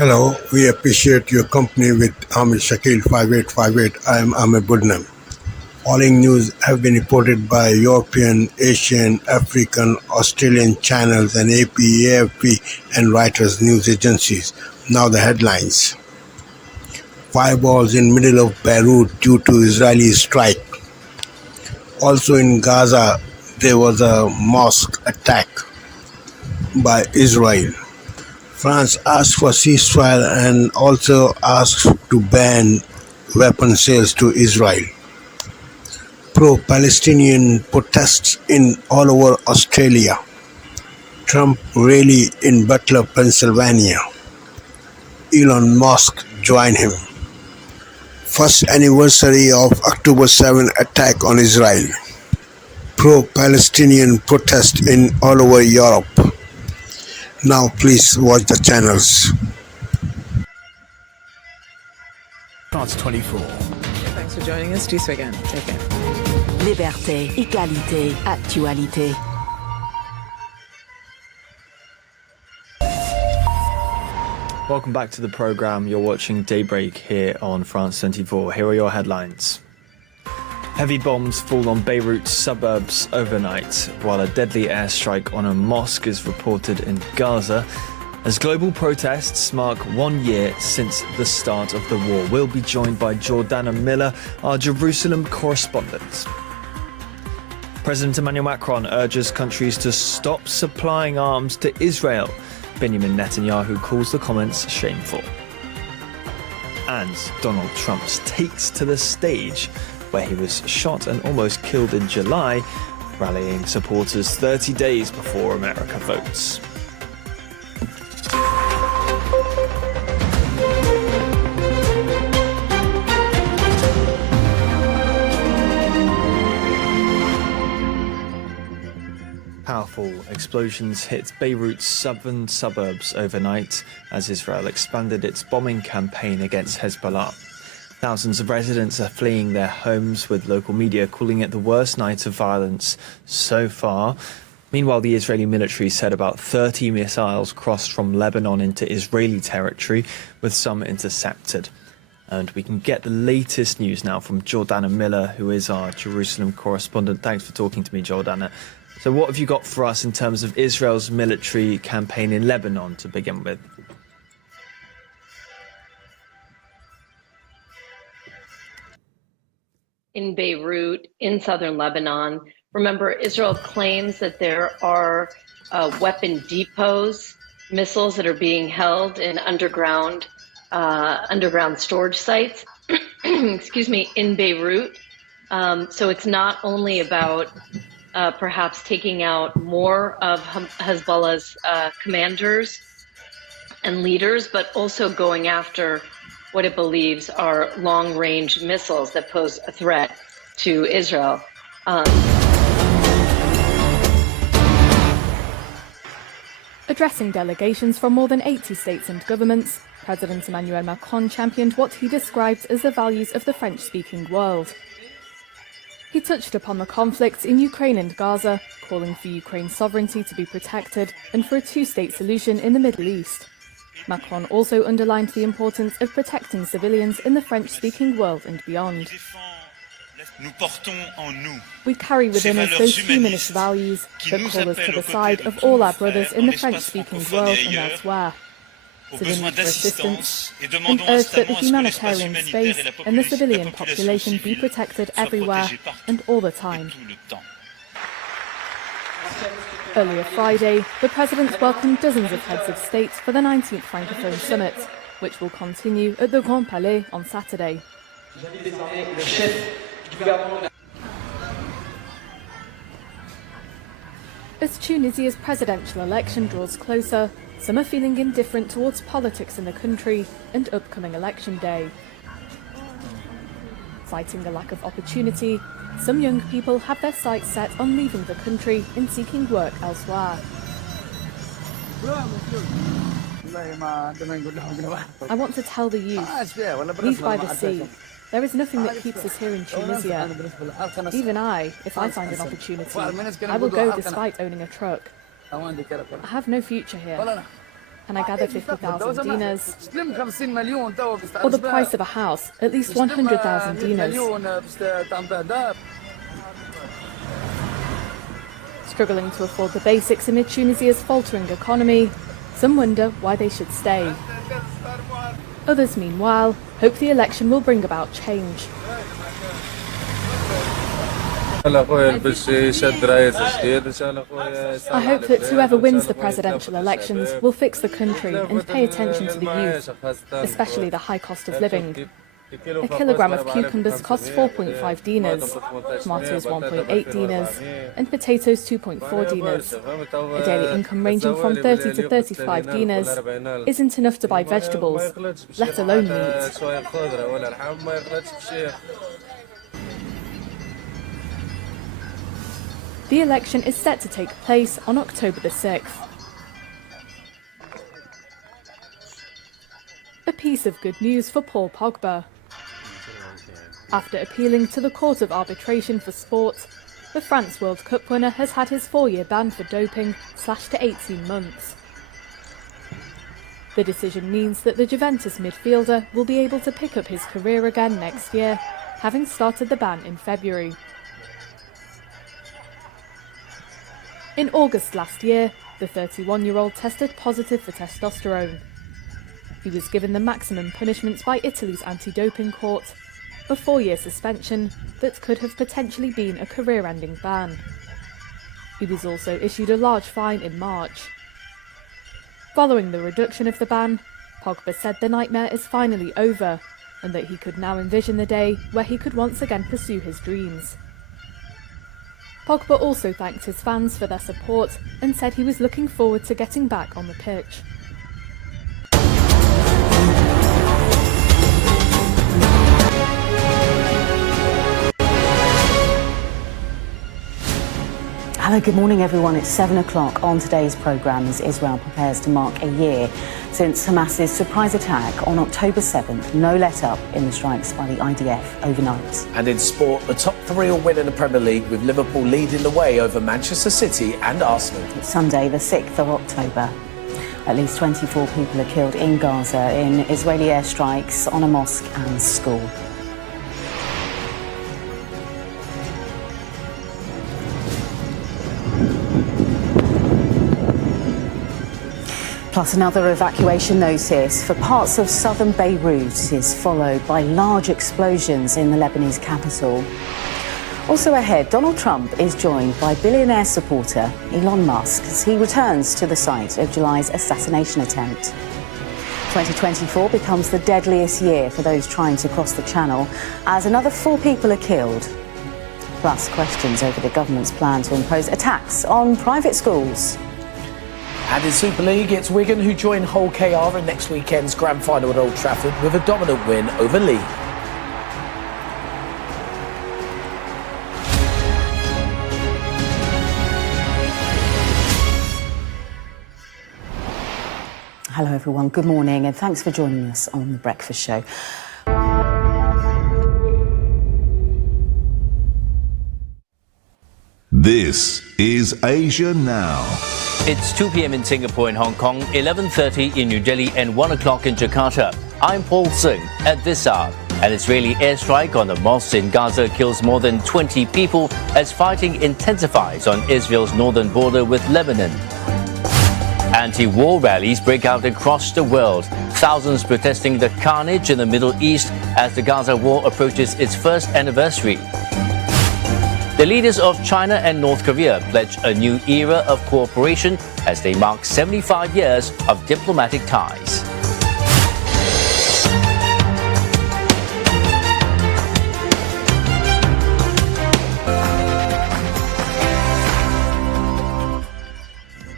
Hello, we appreciate your company with Ahmed Shakil 5858. I am Ahmed Budnam. Following news have been reported by European, Asian, African, Australian channels and AP, AFP and Reuters news agencies. Now the headlines. Fireballs in middle of Beirut due to Israeli strike. Also in Gaza, there was a mosque attack by Israel. France asked for ceasefire and also asked to ban weapon sales to Israel. Pro-Palestinian protests in all over Australia. Trump rally in Butler, Pennsylvania. Elon Musk joined him. First anniversary of October 7 attack on Israel. Pro-Palestinian protest in all over Europe. Now please watch the channels. France 24. Thanks for joining us. Do so again. Take care. Liberté, égalité, actualité. Welcome back to the programme. You're watching Daybreak here on France 24. Here are your headlines. Heavy bombs fall on Beirut's suburbs overnight, while a deadly airstrike on a mosque is reported in Gaza. As global protests mark 1 year since the start of the war, we'll be joined by Jordana Miller, our Jerusalem correspondent. President Emmanuel Macron urges countries to stop supplying arms to Israel. Benjamin Netanyahu calls the comments shameful. And Donald Trump takes to the stage, where he was shot and almost killed in July, rallying supporters 30 days before America votes. Powerful explosions hit Beirut's southern suburbs overnight as Israel expanded its bombing campaign against Hezbollah. Thousands of residents are fleeing their homes, with local media calling it the worst night of violence so far. Meanwhile, the Israeli military said about 30 missiles crossed from Lebanon into Israeli territory, with some intercepted. And we can get the latest news now from Jordana Miller, who is our Jerusalem correspondent. Thanks for talking to me, Jordana. So what have you got for us in terms of Israel's military campaign in Lebanon to begin with? In Beirut, in southern Lebanon. Remember, Israel claims that there are weapon depots, missiles that are being held in underground storage sites, excuse me, in Beirut. So it's not only about perhaps taking out more of Hezbollah's commanders and leaders, but also going after what it believes are long-range missiles that pose a threat to Israel. Addressing delegations from more than 80 states and governments, President Emmanuel Macron championed what he described as the values of the French-speaking world. He touched upon the conflicts in Ukraine and Gaza, calling for Ukraine's sovereignty to be protected and for a two-state solution in the Middle East. Macron also underlined the importance of protecting civilians in the French-speaking world and beyond. We carry within us those humanist values that call us to the side of all our brothers in the French-speaking world and elsewhere, to the need for assistance, and urge that the humanitarian space and the civilian population be protected everywhere and all the time. Earlier Friday, the President welcomed dozens of heads of state for the 19th Francophone Summit, which will continue at the Grand Palais on Saturday. As Tunisia's presidential election draws closer, some are feeling indifferent towards politics in the country and upcoming election day. Citing a lack of opportunity, some young people have their sights set on leaving the country and seeking work elsewhere. I want to tell the youth, leave by the sea. There is nothing that keeps us here in Tunisia. Even I, if I find an opportunity, I will go despite owning a truck. I have no future here. can I gather 50,000 dinars? Or the price of a house, at least 100,000 dinars. Struggling to afford the basics amid Tunisia's faltering economy, some wonder why they should stay. Others, meanwhile, hope the election will bring about change. I hope that whoever wins the presidential elections will fix the country and pay attention to the youth, especially the high cost of living. A kilogram of cucumbers costs 4.5 dinars, tomatoes 1.8 dinars, and potatoes 2.4 dinars. A daily income ranging from 30 to 35 dinars isn't enough to buy vegetables, let alone meat. The election is set to take place on October the 6th. A piece of good news for Paul Pogba. After appealing to the Court of Arbitration for Sport, the France World Cup winner has had his 4-year ban for doping slashed to 18 months. The decision means that the Juventus midfielder will be able to pick up his career again next year, having started the ban in February. In August last year, the 31-year-old tested positive for testosterone. He was given the maximum punishment by Italy's anti-doping court, a 4-year suspension that could have potentially been a career-ending ban. He was also issued a large fine in March. Following the reduction of the ban, Pogba said the nightmare is finally over and that he could now envision the day where he could once again pursue his dreams. Pogba also thanked his fans for their support and said he was looking forward to getting back on the pitch. Hello, good morning everyone. It's 7 o'clock on today's programme as Israel prepares to mark a year since Hamas's surprise attack on October 7th. No let-up in the strikes by the IDF overnight. And in sport, the top three will win in the Premier League with Liverpool leading the way over Manchester City and Arsenal. It's Sunday, the 6th of October. At least 24 people are killed in Gaza in Israeli airstrikes on a mosque and school. Plus, another evacuation notice for parts of southern Beirut is followed by large explosions in the Lebanese capital. Also ahead, Donald Trump is joined by billionaire supporter Elon Musk as he returns to the site of July's assassination attempt. 2024 becomes the deadliest year for those trying to cross the channel as another 4 people are killed. Plus, questions over the government's plan to impose a tax on private schools. And in Super League, it's Wigan who join Hull KR in next weekend's grand final at Old Trafford with a dominant win over Leigh. Hello everyone, good morning and thanks for joining us on The Breakfast Show. This is Asia Now. It's 2 p.m. in Singapore and Hong Kong, 11:30 in New Delhi and 1 o'clock in Jakarta. I'm Paul Singh. At this hour, an Israeli airstrike on the mosque in Gaza kills more than 20 people as fighting intensifies on Israel's northern border with Lebanon. Anti-war rallies break out across the world, thousands protesting the carnage in the Middle East as the Gaza war approaches its first anniversary. The leaders of China and North Korea pledge a new era of cooperation as they mark 75 years of diplomatic ties.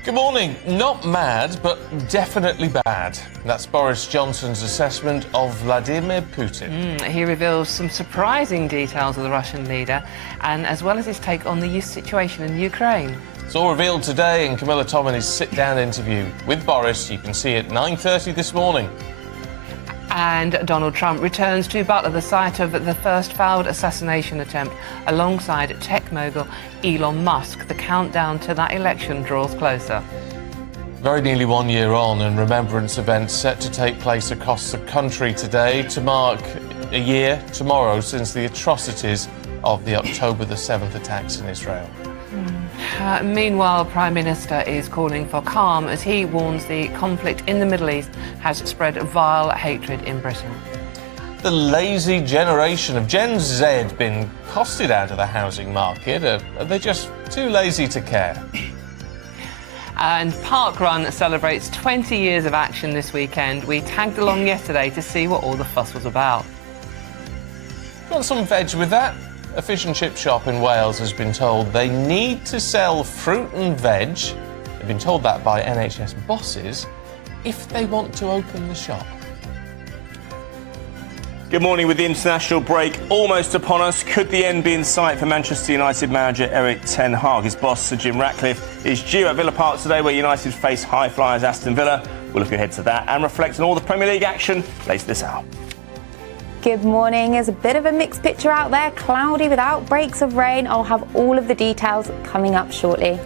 Good morning. Not mad, but definitely bad. That's Boris Johnson's assessment of Vladimir Putin. He reveals some surprising details of the Russian leader, and as well as his take on the youth situation in Ukraine. It's all revealed today in Camilla Tominey's sit-down interview with Boris. You can see it at 9:30 this morning. And Donald Trump returns to Butler, the site of the first failed assassination attempt, alongside tech mogul Elon Musk. The countdown to that election draws closer. Very nearly 1 year on, and remembrance events set to take place across the country today to mark a year tomorrow since the atrocities of the October the 7th attacks in Israel. Meanwhile, Prime Minister is calling for calm as he warns the conflict in the Middle East has spread vile hatred in Britain. The lazy generation of Gen Z been costed out of the housing market. Are they just too lazy to care? And Parkrun celebrates 20 years of action this weekend. We tagged along yesterday to see what all the fuss was about. Want some veg with that? A fish and chip shop in Wales has been told they need to sell fruit and veg. They've been told that by NHS bosses if they want to open the shop. Good morning. With the international break almost upon us, could the end be in sight for Manchester United manager Erik ten Hag? His boss, Sir Jim Ratcliffe, is due at Villa Park today, where United face high flyers Aston Villa. We'll look ahead to that and reflect on all the Premier League action later this hour. Good morning. There's a bit of a mixed picture out there, cloudy with outbreaks of rain. I'll have all of the details coming up shortly.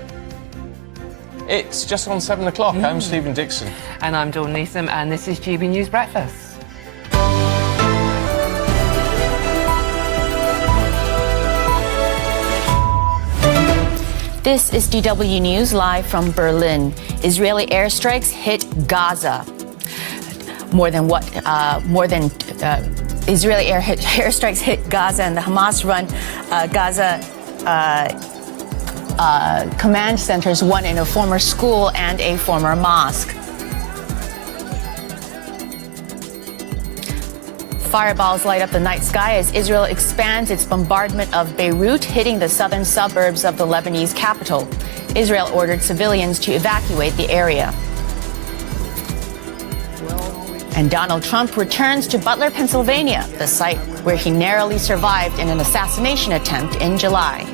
It's just on 7 o'clock. I'm Stephen Dixon. And I'm Dawn Neeson, and this is GB News Breakfast. This is DW News live from Berlin. Israeli airstrikes hit Gaza. Israeli airstrikes hit Gaza, and the Hamas-run Gaza command centers, one in a former school and a former mosque. Fireballs light up the night sky as Israel expands its bombardment of Beirut, hitting the southern suburbs of the Lebanese capital. Israel ordered civilians to evacuate the area. And Donald Trump returns to Butler, Pennsylvania, the site where he narrowly survived in an assassination attempt in July.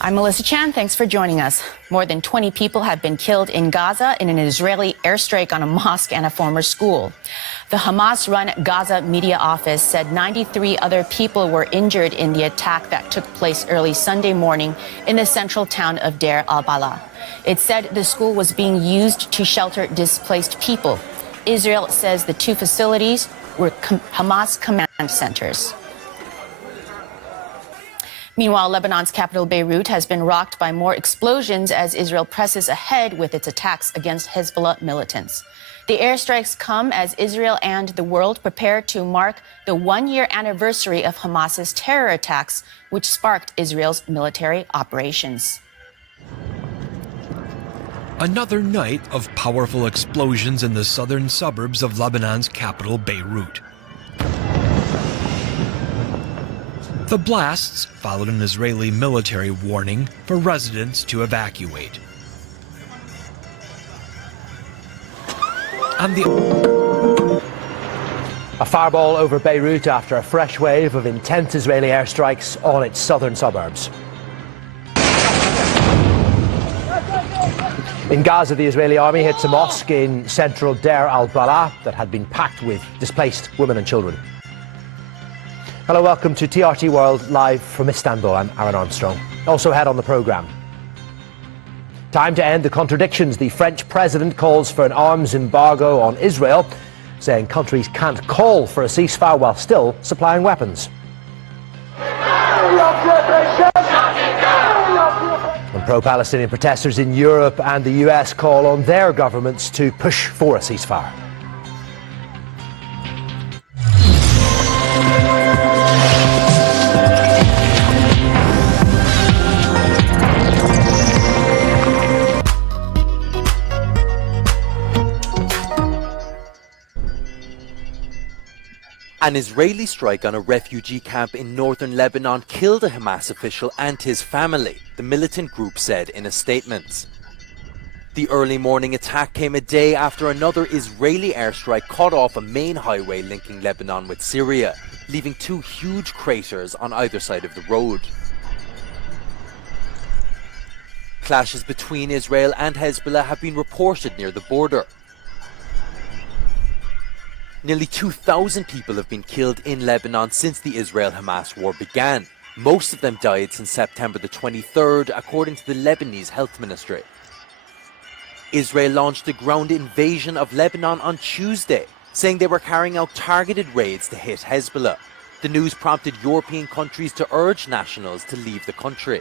I'm Melissa Chan. Thanks for joining us. More than 20 people have been killed in Gaza in an Israeli airstrike on a mosque and a former school. The Hamas-run Gaza media office said 93 other people were injured in the attack that took place early Sunday morning in the central town of Deir al-Balah. It said the school was being used to shelter displaced people. Israel says the two facilities were Hamas command centers. Meanwhile, Lebanon's capital, Beirut, has been rocked by more explosions as Israel presses ahead with its attacks against Hezbollah militants. The airstrikes come as Israel and the world prepare to mark the one-year anniversary of Hamas's terror attacks, which sparked Israel's military operations. Another night of powerful explosions in the southern suburbs of Lebanon's capital, Beirut. The blasts followed an Israeli military warning for residents to evacuate. A fireball over Beirut after a fresh wave of intense Israeli airstrikes on its southern suburbs. In Gaza, the Israeli army hits a mosque in central Deir al-Balah that had been packed with displaced women and children. Hello, welcome to TRT World live from Istanbul. I'm Aaron Armstrong. Also ahead on the programme. Time to end the contradictions. The French president calls for an arms embargo on Israel, saying countries can't call for a ceasefire while still supplying weapons. And pro-Palestinian protesters in Europe and the US call on their governments to push for a ceasefire. An Israeli strike on a refugee camp in northern Lebanon killed a Hamas official and his family, the militant group said in a statement. The early morning attack came a day after another Israeli airstrike cut off a main highway linking Lebanon with Syria, leaving two huge craters on either side of the road. Clashes between Israel and Hezbollah have been reported near the border. Nearly 2,000 people have been killed in Lebanon since the Israel-Hamas war began. Most of them died since September the 23rd, according to the Lebanese Health Ministry. Israel launched a ground invasion of Lebanon on Tuesday, saying they were carrying out targeted raids to hit Hezbollah. The news prompted European countries to urge nationals to leave the country.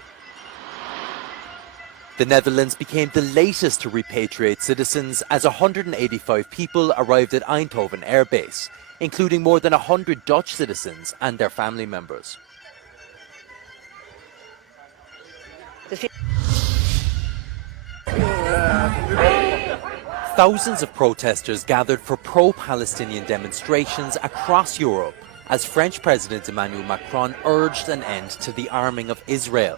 The Netherlands became the latest to repatriate citizens as 185 people arrived at Eindhoven Air Base, including more than 100 Dutch citizens and their family members. Thousands of protesters gathered for pro-Palestinian demonstrations across Europe as French President Emmanuel Macron urged an end to the arming of Israel.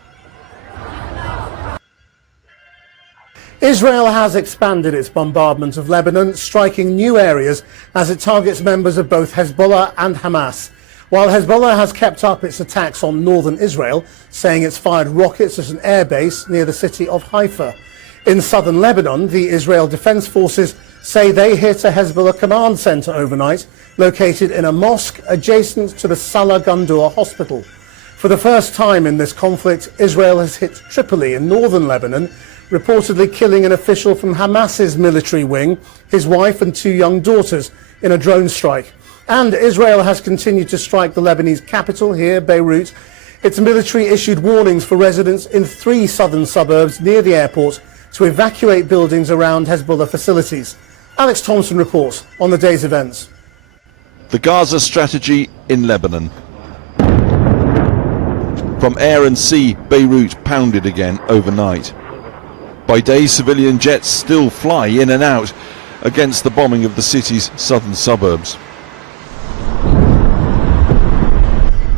Israel has expanded its bombardment of Lebanon, striking new areas as it targets members of both Hezbollah and Hamas. While Hezbollah has kept up its attacks on northern Israel, saying it's fired rockets at an airbase near the city of Haifa. In southern Lebanon, the Israel Defense Forces say they hit a Hezbollah command center overnight, located in a mosque adjacent to the Salah Gundur hospital. For the first time in this conflict, Israel has hit Tripoli in northern Lebanon, reportedly killing an official from Hamas's military wing, his wife and 2 young daughters, in a drone strike. And Israel has continued to strike the Lebanese capital here, Beirut. Its military issued warnings for residents in 3 southern suburbs near the airport to evacuate buildings around Hezbollah facilities. Alex Thompson reports on the day's events. The Gaza strategy in Lebanon. From air and sea, Beirut pounded again overnight. By day, civilian jets still fly in and out against the bombing of the city's southern suburbs.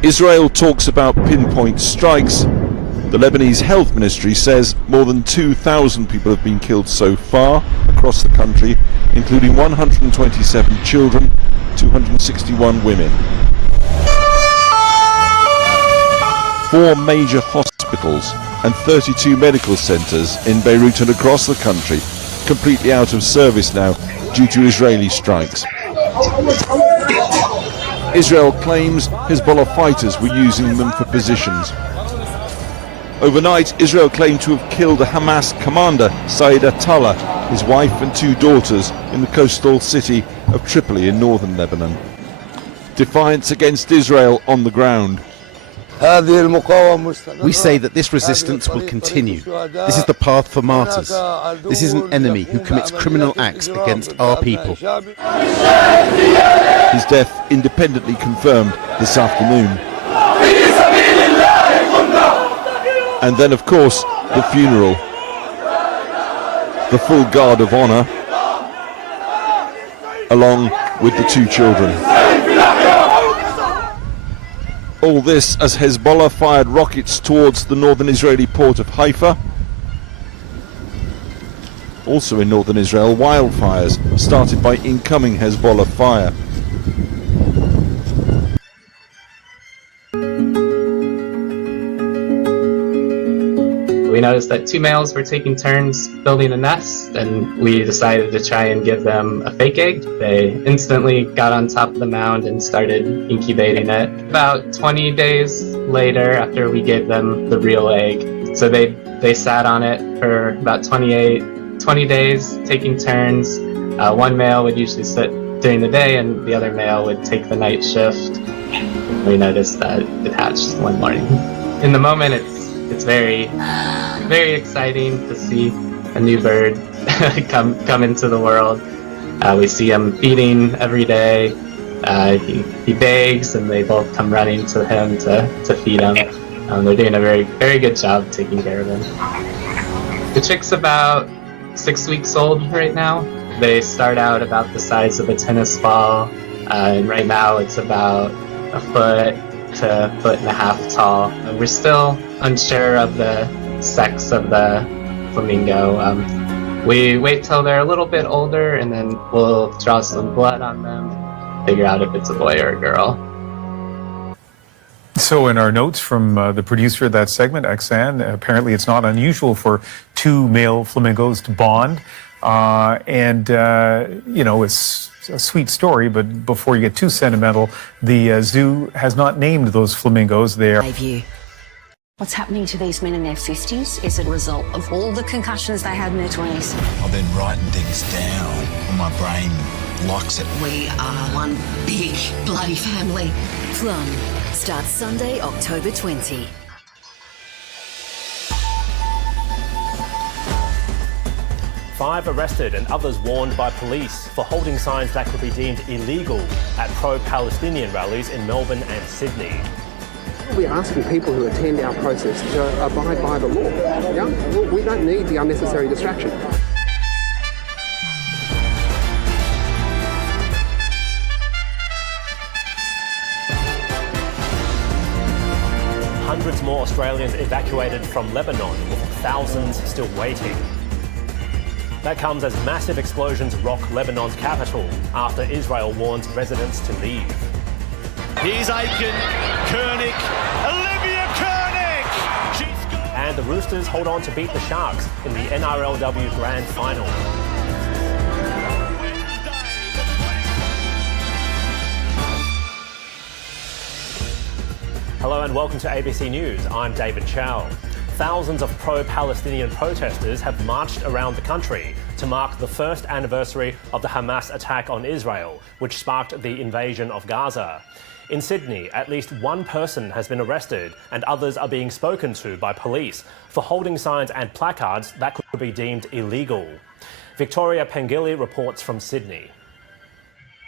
Israel talks about pinpoint strikes. The Lebanese Health Ministry says more than 2,000 people have been killed so far across the country, including 127 children, 261 women. 4 major hospitals and 32 medical centres in Beirut and across the country completely out of service now due to Israeli strikes. Israel claims Hezbollah fighters were using them for positions. Overnight, Israel claimed to have killed a Hamas commander, Saeed Attallah, his wife and 2 daughters in the coastal city of Tripoli in northern Lebanon. Defiance against Israel on the ground. We say that this resistance will continue. This is the path for martyrs. This is an enemy who commits criminal acts against our people. His death independently confirmed this afternoon. And then, of course, the funeral. The full guard of honour, along with the 2 children. All this as Hezbollah fired rockets towards the northern Israeli port of Haifa. Also in northern Israel, wildfires started by incoming Hezbollah fire. We noticed that 2 males were taking turns building a nest, and we decided to try and give them a fake egg. They instantly got on top of the mound and started incubating it. About 20 days later, after we gave them the real egg, so they sat on it for about 20 days, taking turns. One male would usually sit during the day, and the other male would take the night shift. We noticed that it hatched one morning. In the moment, it's very, very exciting to see a new bird come into the world. We see him feeding every day. He begs, and they both come running to him to feed him. They're doing a very, very good job taking care of him. The chick's about 6 weeks old right now. They start out about the size of a tennis ball, and right now it's about a foot to a foot and a half tall. And we're still unsure of the sex of the flamingo. We wait till they're a little bit older, and then we'll draw some blood on them, figure out if it's a boy or a girl. So in our notes from the producer of that segment, Xan, apparently it's not unusual for 2 male flamingos to bond. It's a sweet story, but before you get too sentimental, the zoo has not named those flamingos. They are. What's happening to these men in their 50s is a result of all the concussions they had in their 20s. I've been writing things down, and my brain likes it. We are one big bloody family. Plum starts Sunday, October 20. Five arrested and others warned by police for holding signs that could be deemed illegal at pro-Palestinian rallies in Melbourne and Sydney. We're asking people who attend our process to abide by the law. Yeah? We don't need the unnecessary distraction. Hundreds more Australians evacuated from Lebanon, with thousands still waiting. That comes as massive explosions rock Lebanon's capital after Israel warns residents to leave. Here's Aiken, Koenig, Olivia Koenig! And the Roosters hold on to beat the Sharks in the NRLW Grand Final. Hello and welcome to ABC News. I'm David Chow. Thousands of pro-Palestinian protesters have marched around the country to mark the first anniversary of the Hamas attack on Israel, which sparked the invasion of Gaza. In Sydney, at least one person has been arrested and others are being spoken to by police for holding signs and placards that could be deemed illegal. Victoria Pengilly reports from Sydney.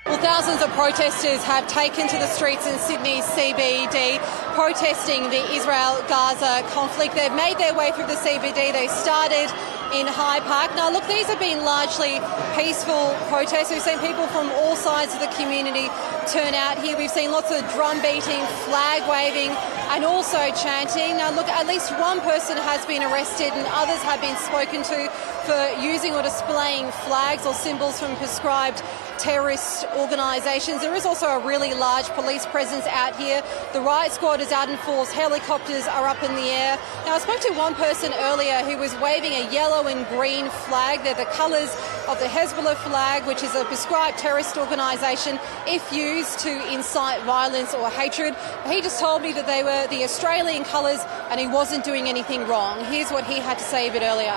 Well, thousands of protesters have taken to the streets in Sydney's CBD protesting the Israel-Gaza conflict. They've made their way through the CBD. They started in Hyde Park. Now, look, these have been largely peaceful protests. We've seen people from all sides of the community turn out here. We've seen lots of drum beating, flag waving and also chanting. Now, look, at least one person has been arrested and others have been spoken to for using or displaying flags or symbols from prescribed terrorist organisations. There is also a really large police presence out here. The riot squad is out in force. Helicopters are up in the air. Now, I spoke to one person earlier who was waving a yellow and green flag. They're the colours of the Hezbollah flag, which is a prescribed terrorist organisation if used to incite violence or hatred. He just told me that they were the Australian colours and he wasn't doing anything wrong. Here's what he had to say a bit earlier.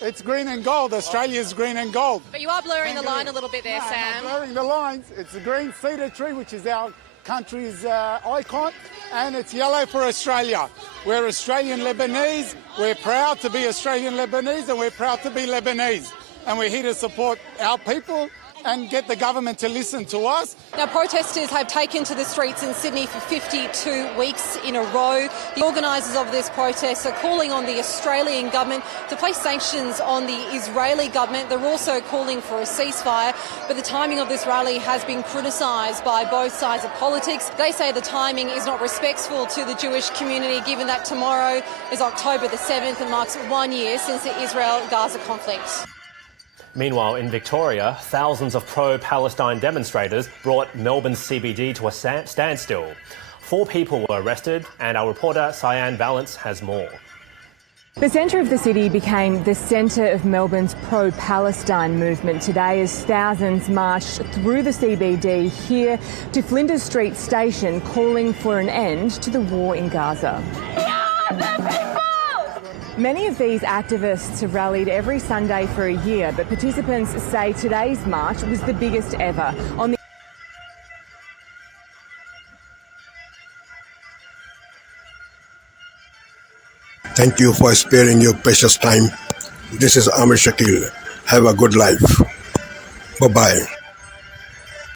It's green and gold. Australia's green and gold. But you are blurring the line a little bit there, Sam. I'm not blurring the lines. It's the green cedar tree, which is our country's icon, and it's yellow for Australia. We're Australian Lebanese. We're proud to be Australian Lebanese, and we're proud to be Lebanese. And we're here to support our people and get the government to listen to us. Now, protesters have taken to the streets in Sydney for 52 weeks in a row. The organisers of this protest are calling on the Australian government to place sanctions on the Israeli government. They're also calling for a ceasefire, but the timing of this rally has been criticised by both sides of politics. They say the timing is not respectful to the Jewish community, given that tomorrow is October the 7th and marks 1 year since the Israel-Gaza conflict. Meanwhile, in Victoria, thousands of pro-Palestine demonstrators brought Melbourne's CBD to a standstill. 4 people were arrested, and our reporter Cyan Valance has more. The centre of the city became the centre of Melbourne's pro-Palestine movement today as thousands marched through the CBD here to Flinders Street Station, calling for an end to the war in Gaza. Many of these activists have rallied every Sunday for a year, but participants say today's march was the biggest ever. Thank you for sparing your precious time. This is Amir Shakil. Have a good life. Bye-bye.